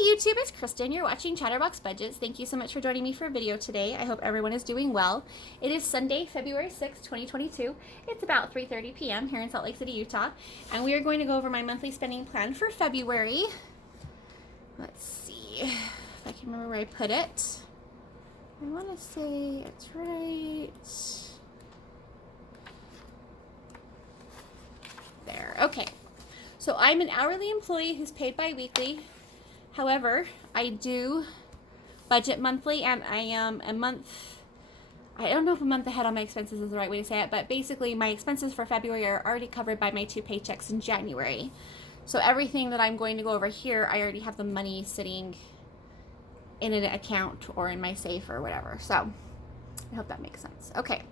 YouTube, it's Kristen. You're watching Chatterbox Budgets. Thank you so much for joining me for a video today. I hope everyone is doing well. It is Sunday, February 6th, 2022. It's about 3:30 p.m. here in Salt Lake City, Utah. And we are going to go over my monthly spending plan for February. Let's see if I can remember where I put it. I want to say it's right there. Okay. So I'm an hourly employee who's paid bi-weekly. However, I do budget monthly, and I am I don't know if a month ahead on my expenses is the right way to say it, but basically my expenses for February are already covered by my 2 paychecks in January. So everything that I'm going to go over here, I already have the money sitting in an account or in my safe or whatever. So I hope that makes sense. Okay.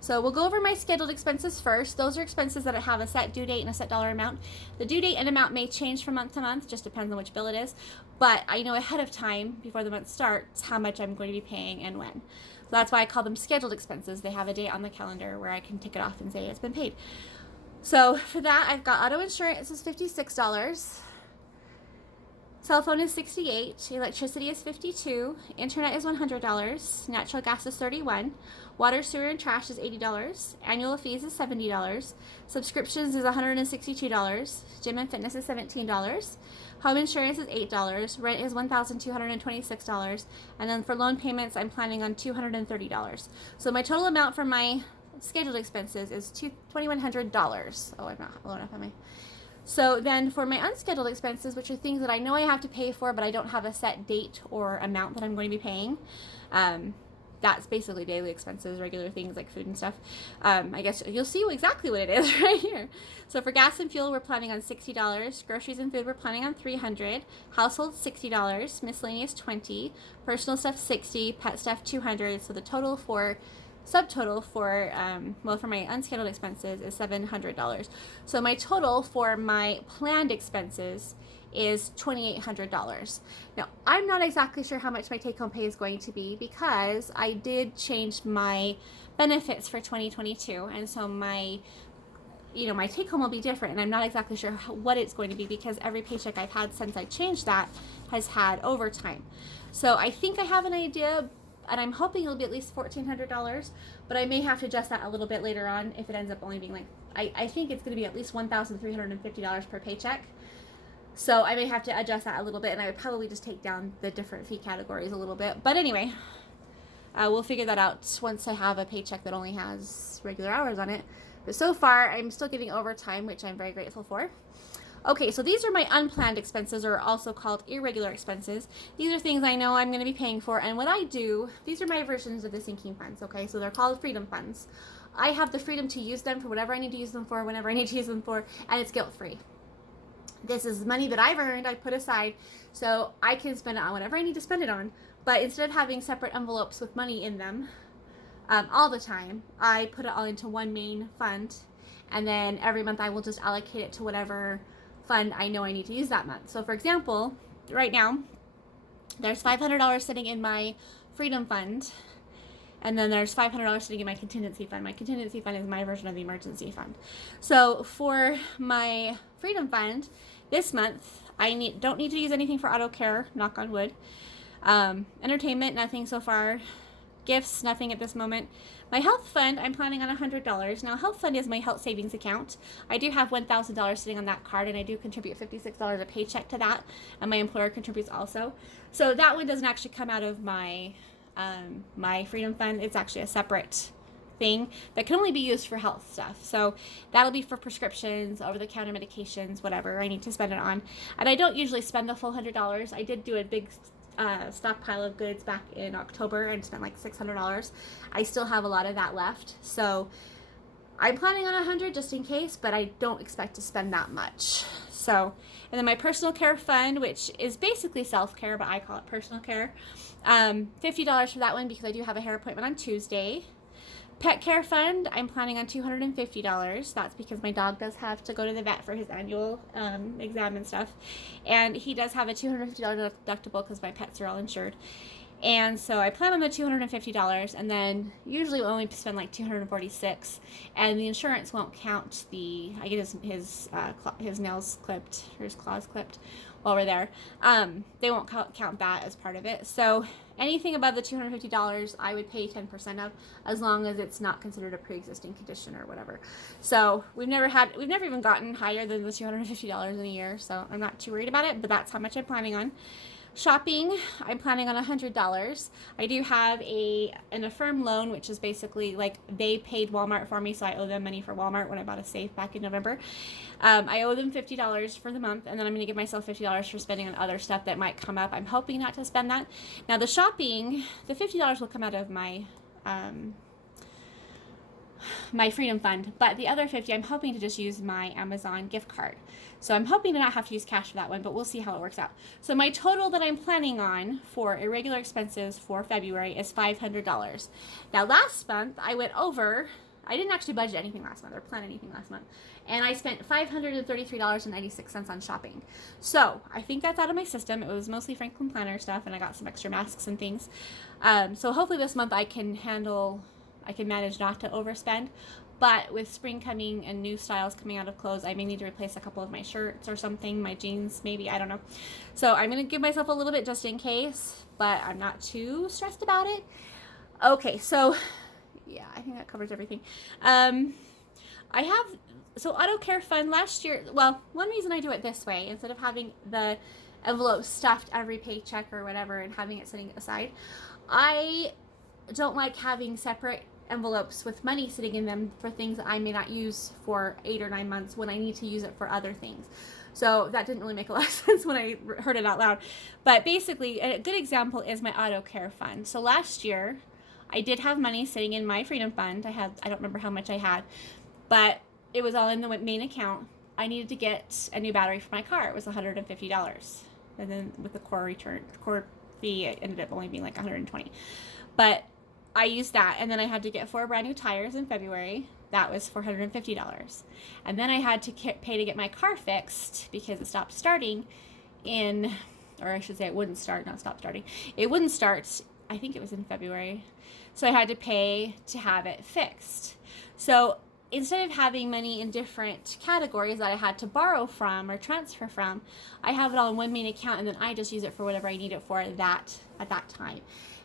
So we'll go over my scheduled expenses first. Those are expenses that have a set due date and a set dollar amount. The due date and amount may change from month to month, just depends on which bill it is. But I know ahead of time, before the month starts, how much I'm going to be paying and when. So that's why I call them scheduled expenses. They have a date on the calendar where I can tick it off and say it's been paid. So for that, I've got auto insurance is $56. Cell phone is $68, electricity is $52, internet is $100, natural gas is $31, water, sewer, and trash is $80, annual fees is $70, subscriptions is $162, gym and fitness is $17, home insurance is $8, rent is $1,226, and then for loan payments, I'm planning on $230. So my total amount for my scheduled expenses is $2,100. Oh, I'm not low enough, am I? So then for my unscheduled expenses, which are things that I know I have to pay for, but I don't have a set date or amount that I'm going to be paying, that's basically daily expenses, regular things like food and stuff. I guess you'll see exactly what it is right here. So for gas and fuel, we're planning on $60. Groceries and food, we're planning on $300. Household, $60. Miscellaneous, $20. Personal stuff, $60. Pet stuff, $200. So the total for subtotal for for my unscheduled expenses is $700. So my total for my planned expenses is $2,800. Now, I'm not exactly sure how much my take-home pay is going to be because I did change my benefits for 2022, and so my take-home will be different, and I'm not exactly sure what it's going to be because every paycheck I've had since I changed that has had overtime. So I think I have an idea, and I'm hoping it'll be at least $1,400, but I may have to adjust that a little bit later on if it ends up only being like, I think it's going to be at least $1,350 per paycheck. So I may have to adjust that a little bit, and I would probably just take down the different fee categories a little bit. But anyway, we'll figure that out once I have a paycheck that only has regular hours on it. But so far, I'm still getting overtime, which I'm very grateful for. Okay, so these are my unplanned expenses, or also called irregular expenses. These are things I know I'm going to be paying for, and what I do, these are my versions of the sinking funds, okay? So they're called freedom funds. I have the freedom to use them for whatever I need to use them for, whenever I need to use them for, and it's guilt-free. This is money that I've earned, I put aside, so I can spend it on whatever I need to spend it on. But instead of having separate envelopes with money in them all the time, I put it all into one main fund, and then every month I will just allocate it to whatever fund I know I need to use that month. So for example, right now there's $500 sitting in my freedom fund, and then there's $500 sitting in my contingency fund. My contingency fund is my version of the emergency fund. So for my freedom fund this month, I don't need to use anything for auto care, knock on wood. Entertainment, nothing so far. Gifts, nothing at this moment. My health fund, I'm planning on $100. Now, health fund is my health savings account. I do have $1,000 sitting on that card, and I do contribute $56 a paycheck to that, and my employer contributes also. So that one doesn't actually come out of my my freedom fund. It's actually a separate thing that can only be used for health stuff. So that'll be for prescriptions, over-the-counter medications, whatever I need to spend it on. And I don't usually spend the full $100. I did do a big stockpile of goods back in October and spent like $600. I still have a lot of that left, so I'm planning on $100 just in case, but I don't expect to spend that much. So, and then my personal care fund, which is basically self-care, but I call it personal care, $50 for that one because I do have a hair appointment on Tuesday. Pet care fund, I'm planning on $250. That's because my dog does have to go to the vet for his annual exam and stuff. And he does have a $250 deductible because my pets are all insured. And so I plan on the $250, and then usually we'll only spend like $246, and the insurance won't count I get his nails clipped, or his claws clipped, while we're there. They won't count that as part of it. So anything above the $250, I would pay 10% of, as long as it's not considered a pre-existing condition or whatever. So we've never even gotten higher than the $250 in a year. So I'm not too worried about it, but that's how much I'm planning on. Shopping, I'm planning on $100. I do have an Affirm loan, which is basically like they paid Walmart for me, so I owe them money for Walmart when I bought a safe back in November. I owe them $50 for the month, and then I'm going to give myself $50 for spending on other stuff that might come up. I'm hoping not to spend that. Now the shopping, the $50 will come out of my Freedom Fund, but the other 50 I'm hoping to just use my Amazon gift card. So I'm hoping to not have to use cash for that one, but we'll see how it works out. So my total that I'm planning on for irregular expenses for February is $500. Now last month I went over, I didn't actually budget anything last month or plan anything last month, and I spent $533.96 on shopping. So I think that's out of my system. It was mostly Franklin Planner stuff, and I got some extra masks and things. So hopefully this month I can manage not to overspend. But with spring coming and new styles coming out of clothes, I may need to replace a couple of my shirts or something, my jeans maybe, I don't know. So I'm going to give myself a little bit just in case, but I'm not too stressed about it. Okay, so yeah, I think that covers everything. Auto care fund last year, well, one reason I do it this way, instead of having the envelope stuffed every paycheck or whatever and having it sitting aside, I don't like having separate envelopes with money sitting in them for things that I may not use for 8 or 9 months when I need to use it for other things. So that didn't really make a lot of sense when I heard it out loud. But basically, a good example is my auto care fund. So last year, I did have money sitting in my Freedom Fund. I don't remember how much I had, but it was all in the main account. I needed to get a new battery for my car. It was $150. And then with the core fee, it ended up only being like $120. But I used that, and then I had to get 4 brand new tires in February. That was $450. And then I had to pay to get my car fixed because it stopped starting or I should say it wouldn't start, not stop starting. It wouldn't start, I think it was in February. So I had to pay to have it fixed. So instead of having money in different categories that I had to borrow from or transfer from, I have it all in one main account, and then I just use it for whatever I need it for at that time.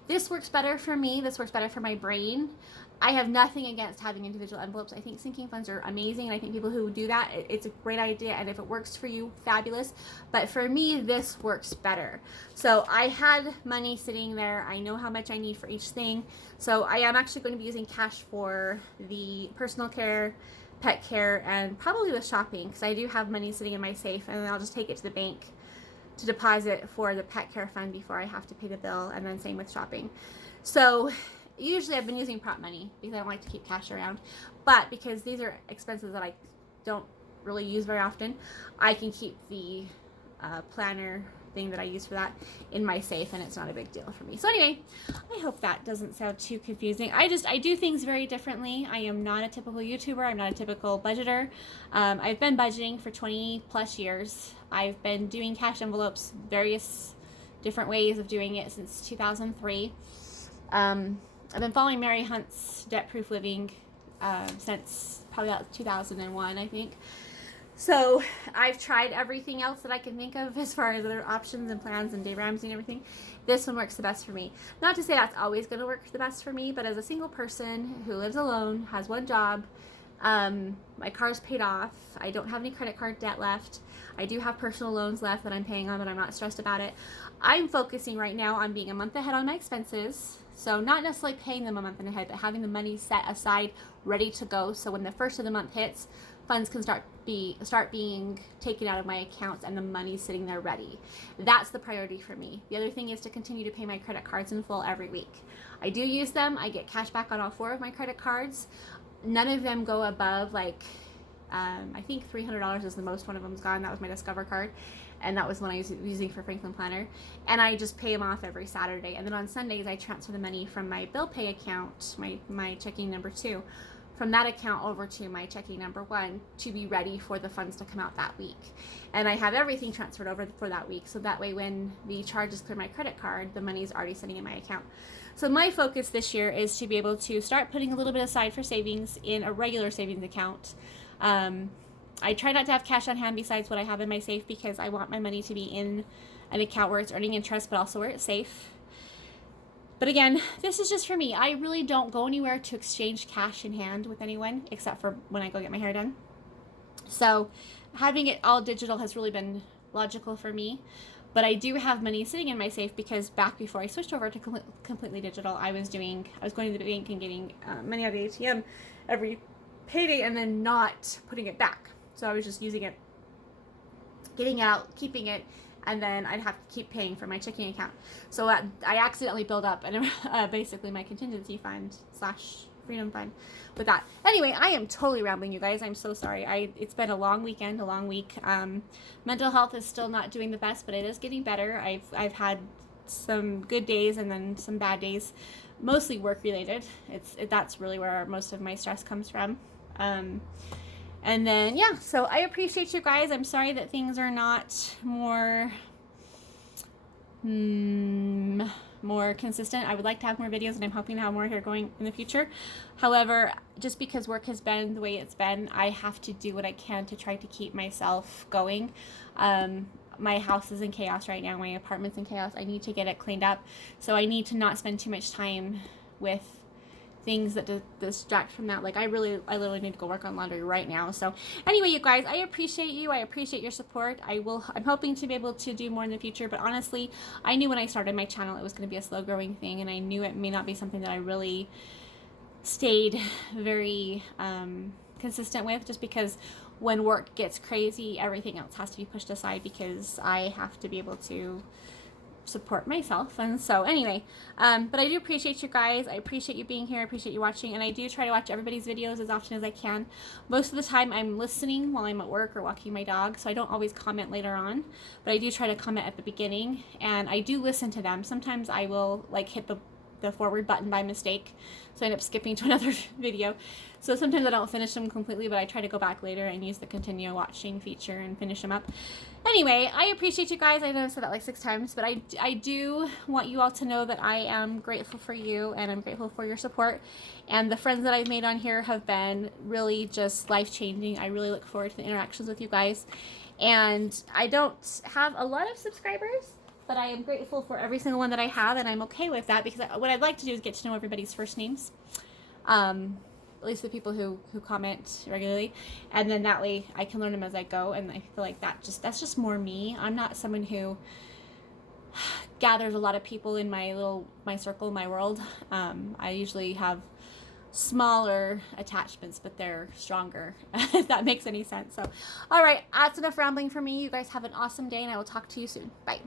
This works better for me. This works better for my brain. I have nothing against having individual envelopes. I think sinking funds are amazing, and I think people who do that, it's a great idea, and if it works for you, fabulous. But for me, this works better. So I had money sitting there. I know how much I need for each thing. So I am actually going to be using cash for the personal care, pet care, and probably the shopping, because I do have money sitting in my safe, and then I'll just take it to the bank to deposit for the pet care fund before I have to pay the bill, and then same with shopping. So usually I've been using prop money because I don't like to keep cash around, but because these are expenses that I don't really use very often, I can keep the planner thing that I use for that in my safe, and it's not a big deal for me. So anyway, I hope that doesn't sound too confusing. I do things very differently. I am not a typical YouTuber. I'm not a typical budgeter. I've been budgeting for 20 plus years. I've been doing cash envelopes, various different ways of doing it since 2003. I've been following Mary Hunt's Debt Proof Living since probably about 2001, I think. So I've tried everything else that I can think of as far as other options and plans and Dave Ramsey and everything. This one works the best for me. Not to say that's always going to work the best for me, but as a single person who lives alone, has one job, my car's paid off, I don't have any credit card debt left, I do have personal loans left that I'm paying on, but I'm not stressed about it. I'm focusing right now on being a month ahead on my expenses. So not necessarily paying them a month ahead, but having the money set aside, ready to go. So when the first of the month hits, funds can start being taken out of my accounts, and the money's sitting there ready. That's the priority for me. The other thing is to continue to pay my credit cards in full every week. I do use them. I get cash back on all 4 of my credit cards. None of them go above I think $300 is the most one of them's gone. That was my Discover card, and that was one I was using for Franklin Planner. And I just pay them off every Saturday. And then on Sundays, I transfer the money from my bill pay account, my checking number 2, from that account over to my checking number 1 to be ready for the funds to come out that week. And I have everything transferred over for that week, so that way when the charges clear my credit card, the money is already sitting in my account. So my focus this year is to be able to start putting a little bit aside for savings in a regular savings account. I try not to have cash on hand besides what I have in my safe because I want my money to be in an account where it's earning interest, but also where it's safe. But again, this is just for me. I really don't go anywhere to exchange cash in hand with anyone except for when I go get my hair done. So having it all digital has really been logical for me. But I do have money sitting in my safe because back before I switched over to completely digital, I was going to the bank and getting money out of the ATM every payday and then not putting it back. So I was just using it, getting out, keeping it, and then I'd have to keep paying for my checking account. So I accidentally built up basically my contingency fund / freedom fund with that. Anyway, I am totally rambling, you guys. I'm so sorry. It's been a long weekend, a long week. Mental health is still not doing the best, but it is getting better. I've had some good days and then some bad days, mostly work related. That's really where most of my stress comes from. And then, yeah, so I appreciate you guys. I'm sorry that things are not more consistent. I would like to have more videos, and I'm hoping to have more here going in the future. However, just because work has been the way it's been, I have to do what I can to try to keep myself going. My house is in chaos right now. My apartment's in chaos. I need to get it cleaned up. So I need to not spend too much time with things that distract from that. Like I literally need to go work on laundry right now. So anyway, you guys, I appreciate you. I appreciate your support. I'm hoping to be able to do more in the future, but honestly, I knew when I started my channel it was going to be a slow growing thing, and I knew it may not be something that I really stayed very consistent with, just because when work gets crazy, everything else has to be pushed aside because I have to be able to support myself. And so anyway, but I do appreciate you guys. I appreciate you being here. I appreciate you watching, and I do try to watch everybody's videos as often as I can. Most of the time I'm listening while I'm at work or walking my dog, so I don't always comment later on, but I do try to comment at the beginning, and I do listen to them. Sometimes I will like hit the forward button by mistake, so I end up skipping to another video. So sometimes I don't finish them completely, but I try to go back later and use the continue watching feature and finish them up. Anyway, I appreciate you guys. I know I've said that like 6 times, but I do want you all to know that I am grateful for you, and I'm grateful for your support. And the friends that I've made on here have been really just life-changing. I really look forward to the interactions with you guys. And I don't have a lot of subscribers, but I am grateful for every single one that I have, and I'm okay with that because what I'd like to do is get to know everybody's first names. At least the people who comment regularly, and then that way I can learn them as I go, and I feel like that's just more me. I'm not someone who gathers a lot of people in my circle, my world. I usually have smaller attachments, but they're stronger, if that makes any sense. So all right, that's enough rambling for me. You guys have an awesome day, and I will talk to you soon. Bye.